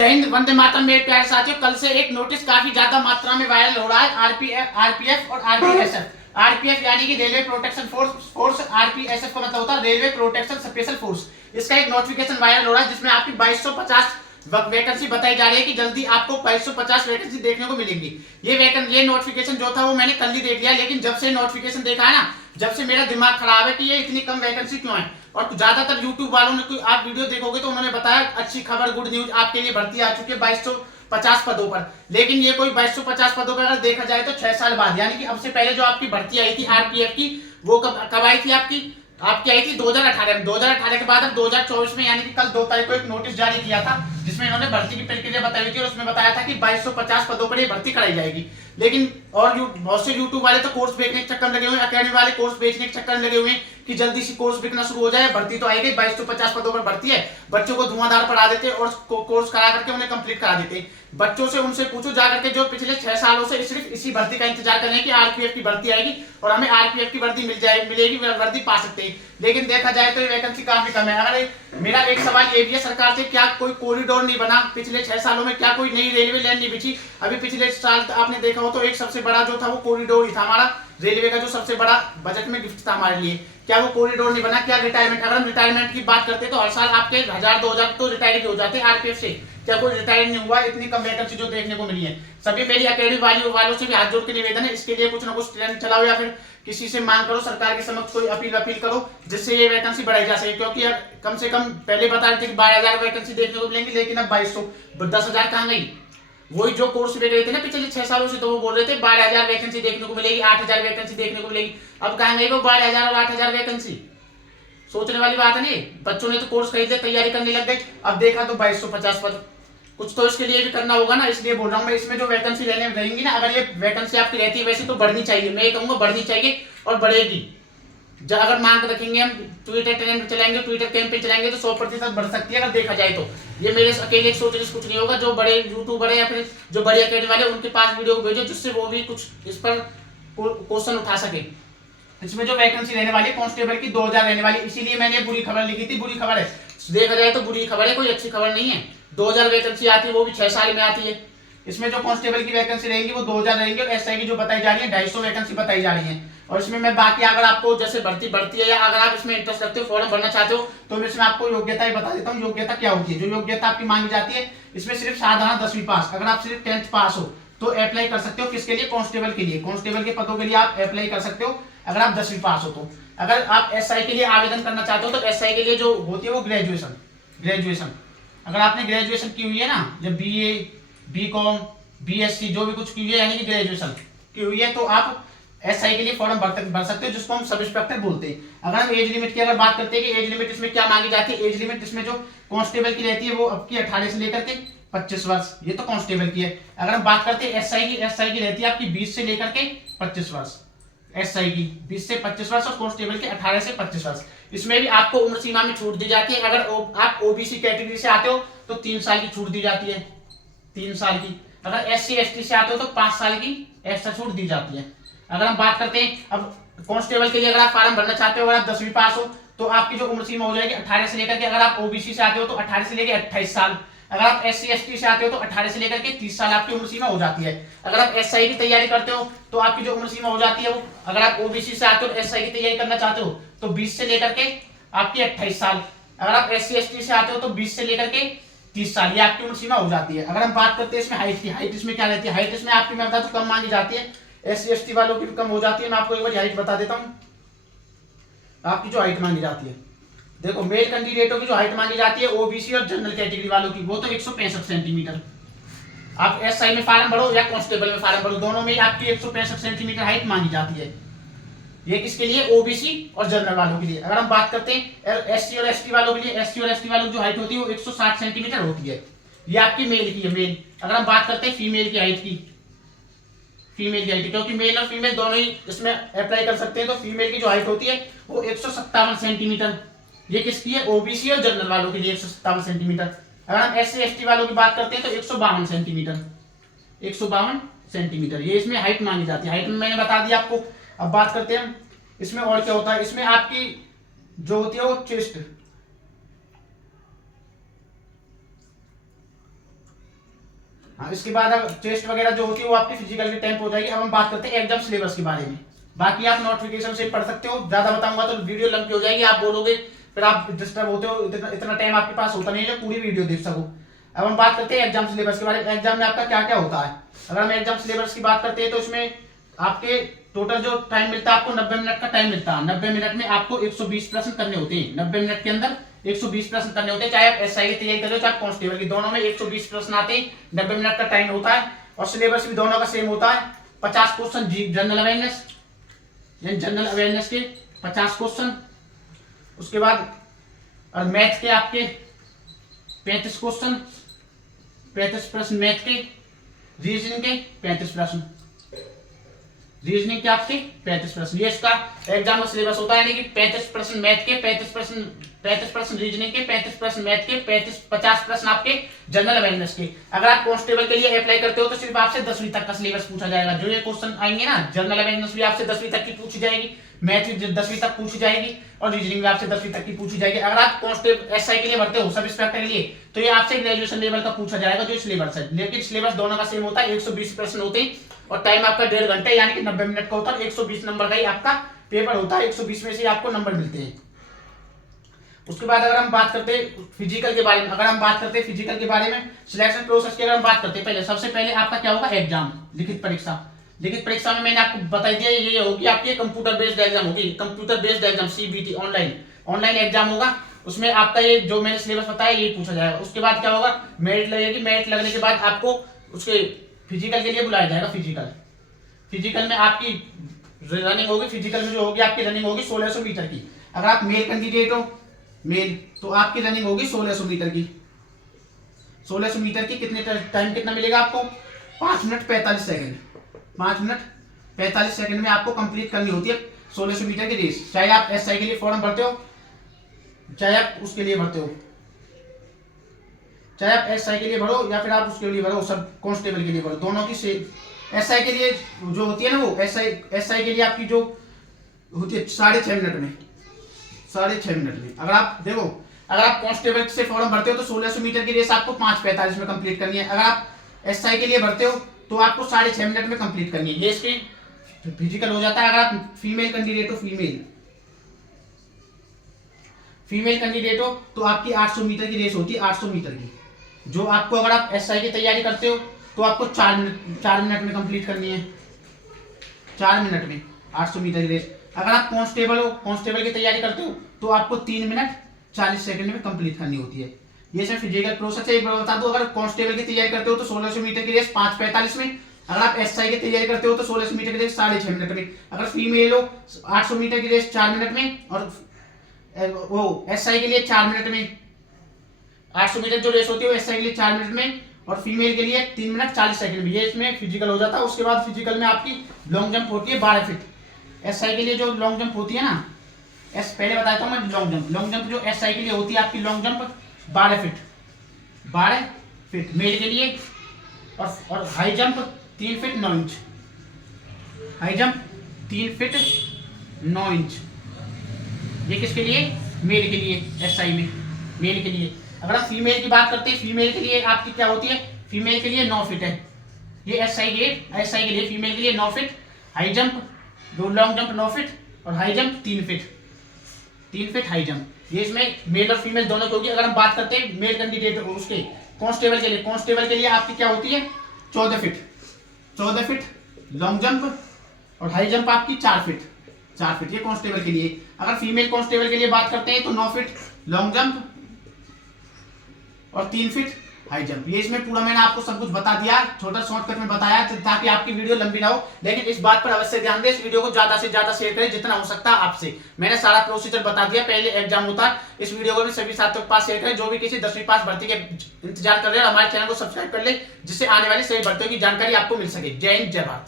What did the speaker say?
हिंद, वंदे मातरम। मेरे प्यारे साथियों, कल से एक नोटिस काफी ज्यादा मात्रा में वायरल हो रहा है आरपीएफ और आरपीएसएफ। आरपीएफ यानी कि रेलवे प्रोटेक्शन फोर्स। आरपीएसएफ का मतलब होता है रेलवे प्रोटेक्शन स्पेशल फोर्स। इसका एक नोटिफिकेशन वायरल हो रहा है जिसमें आपकी 2250 वैकेंसी बताई जा रही है कि जल्दी आपको 2250 वैकेंसी देखने को मिलेंगी। ये नोटिफिकेशन जो था वो मैंने कल ही देख लिया, लेकिन जब से नोटिफिकेशन देखा है ना, जब से मेरा दिमाग खराब है कि ये इतनी कम वैकेंसी क्यों है। और ज्यादातर यूट्यूब वालों ने, कोई आप वीडियो देखोगे तो उन्होंने बताया अच्छी खबर, गुड न्यूज, आपके लिए भर्ती आ चुकी है 2250 पदों पर। लेकिन ये कोई 2250 पदों पर अगर देखा जाए तो 6 साल बाद, यानी कि अब से पहले जो आपकी भर्ती आई थी आरपीएफ की, वो कब आई थी आपकी आई थी 2018 में। 2018 के बाद अब 2024 में, यानी कि कल 2 तारीख को एक नोटिस जारी किया था जिसमें इन्होंने भर्ती की प्रक्रिया बताई हुई थी और उसमें बताया था कि 2250 पदों पर ये भर्ती कराई जाएगी। लेकिन और बहुत से यूट्यूब वाले तो कोर्स बेचने के चक्कर लगे हुए हैं, अकेडमी वाले कोर्स बेचने के चक्कर लगे हुए हैं कि जल्दी से कोर्स बिकना शुरू हो जाए, भर्ती तो आएगी। 2250 पदों पर भर्ती है, बच्चों को धुआंधार पढ़ा देते और कोर्स करा करके उन्हें कंप्लीट करा देते। बच्चों से उनसे पूछो जाकर के जो पिछले 6 सालों से सिर्फ इसी भर्ती का इंतजार कर रहे हैं कि आरपीएफ की भर्ती आएगी और हमें आरपीएफ की वर्दी मिलेगी, वर्दी पा सकते हैं। लेकिन देखा जाए तो ये वैकेंसी काफी कम है। अगर मेरा एक सवाल ये भी है सरकार से, क्या कोई कॉरिडोर नहीं बना पिछले 6 सालों में? क्या कोई नई रेलवे लाइन नहीं बिछी? अभी पिछले साल आपने देखा हो तो एक सबसे बड़ा जो था वो कॉरिडोर ही था हमारा, रेलवे का जो सबसे बड़ा बजट में गिफ्ट था हमारे लिए। क्या वो कॉरिडोर नहीं बना? क्या रिटायरमेंट, अगर हम रिटायरमेंट की बात करते तो हर साल आपके 1000-2000 तो रिटायर हो जाते हैं आरपीएफ से। क्या कोई रिटायर नहीं हुआ? इतनी कम वैकेंसी जो देखने को मिली है। सभी मेरी अकेडमी वालों से भी हाथ जोड़ के निवेदन है, इसके लिए कुछ ना कुछ ट्रेंड चलाओ या फिर किसी से मांग करो, सरकार के समक्ष कोई अपील करो जिससे ये वैकेंसी बढ़ाई जा सके। क्योंकि अब कम से कम पहले बता रहे थे कि 12,000 वैकेंसी देखने को मिलेंगी, लेकिन अब 2200, 10,000 कहाँ गई? वही जो कोर्स पे गए थे ना पिछले 6 सालों से, तो वो बोल रहे थे 12,000 वैकेंसी देखने को मिलेगी, 8,000 वैकेंसी देखने को मिलेगी। अब कहाँ गई वो 12,000 और 8,000 वैकेंसी? सोचने वाली बात है। नहीं, बच्चों ने तो कोर्स खरीदे, तैयारी करने लग गए, अब देखा तो 2250 पद। कुछ तो इसके लिए भी करना होगा ना, इसलिए बोल रहा हूँ मैं। इसमें जो वैकेंसी रहने रहेंगी ना, अगर ये वैकेंसी आपकी रहती है वैसे तो बढ़नी चाहिए, मैं ये कहूंगा बढ़नी चाहिए और बढ़ेगी। अगर मांग रखेंगे, हम ट्विटर ट्रेंड चलाएंगे, ट्विटर कैंपेन चलाएंगे तो 100% बढ़ सकती है अगर देखा जाए तो। ये मेरे अकेले सोचने से कुछ नहीं होगा। जो बड़े यूट्यूबर है या फिर जो बड़ी अकेडमी वाले, उनके पास वीडियो को भेजो जिससे वो भी कुछ इस पर क्वेश्चन उठा सके। इसमें जो वैकेंसी रहने वाली कांस्टेबल की 2000 रहने वाली, इसीलिए मैंने बुरी खबर लिखी थी। बुरी खबर है, देखा जाए तो बुरी खबर है, कोई अच्छी खबर नहीं है। 2000 वैकेंसी आती है, वो भी 6 साल में आती है। इसमें जो कांस्टेबल की वैकेंसी रहेंगी वो 2000 रहेंगी और एसआई की जो बताई जा रही है 250 वैकेंसी बताई जा रही है। और इसमें मैं बाकी, अगर आपको जैसे भर्ती है या अगर आप इसमें इंटरेस्ट रखते हो, फॉर्म भरना चाहते हो, तो मैं इसमें आपको योग्यता ही बता देता हूँ। योग्यता क्या होती है? जो योग्यता आपकी मांगी जाती है, इसमें सिर्फ साधारण 10वीं पास। अगर आप सिर्फ 10th पास हो तो अप्लाई कर सकते हो। किसके लिए? कांस्टेबल के लिए। कांस्टेबल के पदों के लिए आप अप्लाई कर सकते हो अगर आप 10वीं पास हो तो। अगर आप एसआई के लिए आवेदन करना चाहते हो तो एसआई के लिए जो होती है वो ग्रेजुएशन। अगर आपने ग्रेजुएशन की हुई है ना, जब बीए, बीकॉम, बीएससी जो भी कुछ की हुई है, यानी कि ग्रेजुएशन की हुई है, तो आप एसआई के लिए फॉर्म भर सकते हो, जिसको हम सब इंस्पेक्टर बोलते हैं। अगर हम एज लिमिट की अगर बात करते हैं कि एज लिमिट इसमें क्या मांगी जाती है, एज लिमिट इसमें जो कांस्टेबल की रहती है वो अब की 18 से लेकर के 25 वर्ष, ये तो कांस्टेबल की है। अगर हम बात करते हैं एसआई की रहती है आपकी 20 से लेकर के 25 वर्ष। एसआई की 20 से 25 वर्ष और कांस्टेबल के 18 से 25 वर्ष। इसमें भी आपको उम्र सीमा में छूट दी जाती है। अगर आप ओबीसी कैटेगरी से आते हो तो 3 साल की छूट दी जाती है, 3 साल की। अगर एससी एसटी से आते हो तो 5 साल की एक्स्ट्रा छूट दी जाती है। अगर हम बात करते हैं अब कांस्टेबल के लिए, अगर आप फॉर्म भरना चाहते हो, अगर आप 10वीं पास हो तो आपकी जो उम्र सीमा हो जाएगी 18 से लेकर के, अगर आप ओबीसी से आते हो तो 18 से लेकर 28 साल, अगर आप एससी एसटी से आते हो तो 18 से लेकर के 30 साल आपकी उम्र सीमा हो जाती है। अगर आप एसआई की तैयारी करते हो तो आपकी जो उम्र सीमा हो जाती है वो, अगर आप ओबीसी से आते हो एसआई की तैयारी करना चाहते हो तो 20 से लेकर के आपकी 28 साल, अगर आप एससी एसटी से आते हो तो 20 से लेकर के 30 साल, ये आपकी उम्र सीमा हो जाती है। अगर हम बात करते हैं इसमें हाइट की, हाइट इसमें क्या रहती है? हाइट इसमें आपकी मैं बता दूं कम मांगी जाती है, एससी एसटी वालों की भी कम हो जाती है। मैं आपको एक बार हाइट बता देता हूँ, आपकी जो हाइट मांगी जाती है, देखो मेल कैंडिडेटों की जो हाइट मांगी जाती है ओबीसी और जनरल कैटेगरी वालों की, वो तो 165 सेंटीमीटर। आप एसआई में फार्म भरो या कांस्टेबल में फार्म भरो, दोनों में आपकी 165 सेंटीमीटर हाइट मांगी जाती है। ये किसके लिए? ओबीसी और जनरल वालों के लिए। अगर हम बात करते हैं एससी और एसटी वालों के लिए, एससी और एसटी वालों की जो हाइट होती है वो 160 सेंटीमीटर होती है। ये आपकी मेल की है, मेल। अगर हम बात करते हैं फीमेल की हाइट की, क्योंकि मेल और फीमेल दोनों ही इसमें अप्लाई कर सकते हैं, तो फीमेल की जो हाइट होती है वो 157 सेंटीमीटर। ये किसकी है? ओबीसी और जनरल वालों के लिए 157 सेंटीमीटर। अगर हम एससी एसटी वालों की बात करते हैं तो 152 सेंटीमीटर, 152 सेंटीमीटर ये इसमें हाइट मांगी जाती है। हाइट में मैंने बता दिया आपको। अब बात करते हैं इसमें और क्या होता है। इसमें आपकी जो होती है वो चेस्ट, हाँ, इसके बाद अब टेस्ट वगैरह जो होती है वो आपकी फिजिकल के टाइम पे हो जाएगी। अब हम बात करते हैं एग्जाम सिलेबस के बारे में। बाकी आप नोटिफिकेशन से पढ़ सकते हो, ज्यादा बताऊंगा तो वीडियो लंबी हो जाएगी, आप बोलोगे फिर आप डिस्टर्ब होते हो, इतना टाइम आपके पास होता नहीं है पूरी वीडियो देख सको। अब हम बात करते हैं एग्जाम सिलेबस के बारे में। एग्जाम में आपका क्या क्या होता है। अगर हम एग्जाम सिलेबस की बात करते हैं तो इसमें आपके टोटल जो टाइम मिलता है आपको 90 मिनट का टाइम मिलता है। 90 मिनट में आपको 120 प्रश्न करने होते हैं। 90 मिनट के अंदर 120 प्रश्न करने होते हैं, चाहे आप एसआई की तैयारी कर रहे हो चाहे कांस्टेबल की, दोनों में 120 प्रश्न आते हैं। 90 मिनट का टाइम होता है और सिलेबस भी दोनों का सेम होता है। 50 क्वेश्चन जनरल अवेयरनेस, यानी जनरल अवेयरनेस के 50 क्वेश्चन। उसके बाद और मैथ के आपके 35 क्वेश्चन, 35 प्रश्न मैथ के। रीजनिंग के 35 प्रश्न, रीजनिंग के आपके 35 प्रश्न। ये इसका एग्जाम का सिलेबस होता है, यानी कि 35 प्रश्न मैथ के, 35 प्रश्न रीजनिंग के, 35 प्रश्न मैथ के, 50 प्रश्न आपके जनरल अवेयरनेस के। अगर आप कांस्टेबल के लिए अप्लाई करते हो तो सिर्फ आपसे 10वीं तक का सिलेबस पूछा जाएगा। जो ये क्वेश्चन आएंगे ना, जनरल अवेयरनेस भी आपसे 10वीं तक की पूछी जाएगी, मैथ भी 10वीं तक पूछी जाएगी और रीजनिंग भी आपसे 10वीं तक की पूछी जाएगी। अगर आप कांस्टेबल एसआई के लिए भरते हो, सब इंस्पेक्टर के लिए, तो ये आपसे ग्रेजुएशन लेवल का पूछा जाएगा जो सिलेबस है। लेकिन सिलेबस दोनों का सेम होता है, 120 प्रश्न होते हैं और टाइम आपका 1.5 घंटे यानी कि 90 मिनट का होता है। 120 नंबर का ही आपका पेपर होता है, 120 में से आपको नंबर मिलते हैं। उसके बाद अगर हम बात करते हैं फिजिकल के बारे में, अगर हम बात करते हैं फिजिकल के बारे में, सिलेक्शन प्रोसेस की अगर हम बात करते हैं, पहले सबसे पहले आपका क्या होगा, एग्जाम, लिखित परीक्षा। लिखित परीक्षा में मैंने आपको बता दिया, ये होगी आपकी कंप्यूटर बेस्ड एग्जाम होगी, computer based exam, CBT, online exam होगा। उसमें आपका ये जो मैंने सिलेबस बताया ये पूछा जाएगा। उसके बाद क्या होगा, मेरिट लगेगी। मेरिट लगने के बाद आपको उसके फिजिकल के लिए बुलाया जाएगा। फिजिकल में आपकी रनिंग होगी। फिजिकल में जो होगी आपकी रनिंग होगी 1600 मीटर की। अगर आप मेल कैंडिडेट हो, मेल, तो आपकी रनिंग होगी 1600 मीटर की। 1600 मीटर की कितने टाइम कितना मिलेगा आपको, 5 मिनट 45 सेकंड। 5 मिनट 45 सेकंड में आपको कंप्लीट करनी होती है 1600 मीटर की रेस। चाहे आप एसआई के लिए फॉर्म भरते हो, चाहे आप उसके लिए भरते हो, चाहे आप एसआई के लिए भरो या फिर आप उसके लिए भरो, सब कांस्टेबल के लिए भरो, दोनों की से। एसआई के लिए जो होती है ना, वो एसआई के लिए आपकी जो होती है 6.5 मिनट में, 6.5 मिनट में। अगर आप देखो, अगर आप कांस्टेबल से फॉर्म भरते हो तो 1600 मीटर की रेस आपको 5:45 में कंप्लीट करनी है। अगर आप एसआई के लिए भरते हो तो आपको 6.5 मिनट में कंप्लीट करनी है। ये इसके फिजिकल हो जाता है। अगर आप फीमेल कैंडिडेट हो, फीमेल कैंडिडेट हो तो आपकी 800 मीटर की रेस होती है, 800 मीटर की, जो आपको अगर आप एसआई की तैयारी करते हो तो आपको 4 मिनट में कंप्लीट करनी है। 4 मिनट में 800 मीटर की रेस। अगर आप कांस्टेबल हो, कांस्टेबल की तैयारी करते हो तो आपको 3 मिनट 40 सेकंड में कंप्लीट करनी होती है। ये सिर्फ फिजिकल प्रोसेस है। एक बार बता दूं, अगर कांस्टेबल की तैयारी करते हो तो 1600 मीटर की रेस 5:45 में। अगर आप एसआई की तैयारी करते हो तो 1600 मीटर की रेस 6.5 मिनट में। अगर फीमेल हो 800 मीटर की रेस 4 मिनट में, और वो एसआई के लिए 4 मिनट में। 800 मीटर जो रेस होती है वो एसआई के लिए 4 मिनट में और फीमेल के लिए 3 मिनट 40 सेकंड में। ये इसमें फिजिकल हो जाता है। उसके बाद फिजिकल में आपकी लॉन्ग जंप होती है 12 फीट। एसआई के लिए जो लॉन्ग जंप होती है ना, पहले बताया था मैं, लॉन्ग जंप जो एसआई के लिए होती है आपकी लॉन्ग जंप 12 फीट मेल के लिए। और high jump 3 feet 9 inch. High jump 3 feet 9 inch. ये किसके लिए, मेल के लिए, एसआई में मेल के लिए। अगर आप फीमेल की बात करते हैं, फीमेल के लिए आपकी क्या होती है, फीमेल के लिए 9 फीट है। ये एसआई के लिए फीमेल के लिए 9 फीट। हाई जंप, दो लॉन्ग जंप 9 फीट और high jump 3 feet high jump. ये इसमें मेल और फीमेल दोनों की होगी। अगर हम बात करते हैं मेल कैंडिडेट को, उसके कांस्टेबल के लिए आपकी क्या होती है, 14 फीट लॉन्ग जंप और हाई जंप आपकी 4 फीट। ये कांस्टेबल के लिए। अगर फीमेल कांस्टेबल के लिए बात करते हैं तो 9 फीट लॉन्ग जंप और 3 फीट हाई जंप। ये इसमें पूरा मैंने आपको सब कुछ बता दिया, छोटा शॉर्टकट में बताया ताकि आपकी वीडियो लंबी ना हो। लेकिन इस बात पर अवश्य ध्यान दें, इस वीडियो को ज्यादा से ज्यादा शेयर करें जितना हो सकता है आपसे। मैंने सारा प्रोसीजर बता दिया, पहले एग्जाम होता है। इस वीडियो को भी सभी साथियों के पास शेयर करें जो भी किसी 10वीं पास भर्ती के इंतजार कर रहे हैं। हमारे चैनल को सब्सक्राइब कर ले जिससे आने वाली सभी भर्तियों की जानकारी आपको मिल सके। जय हिंद, जय भारत।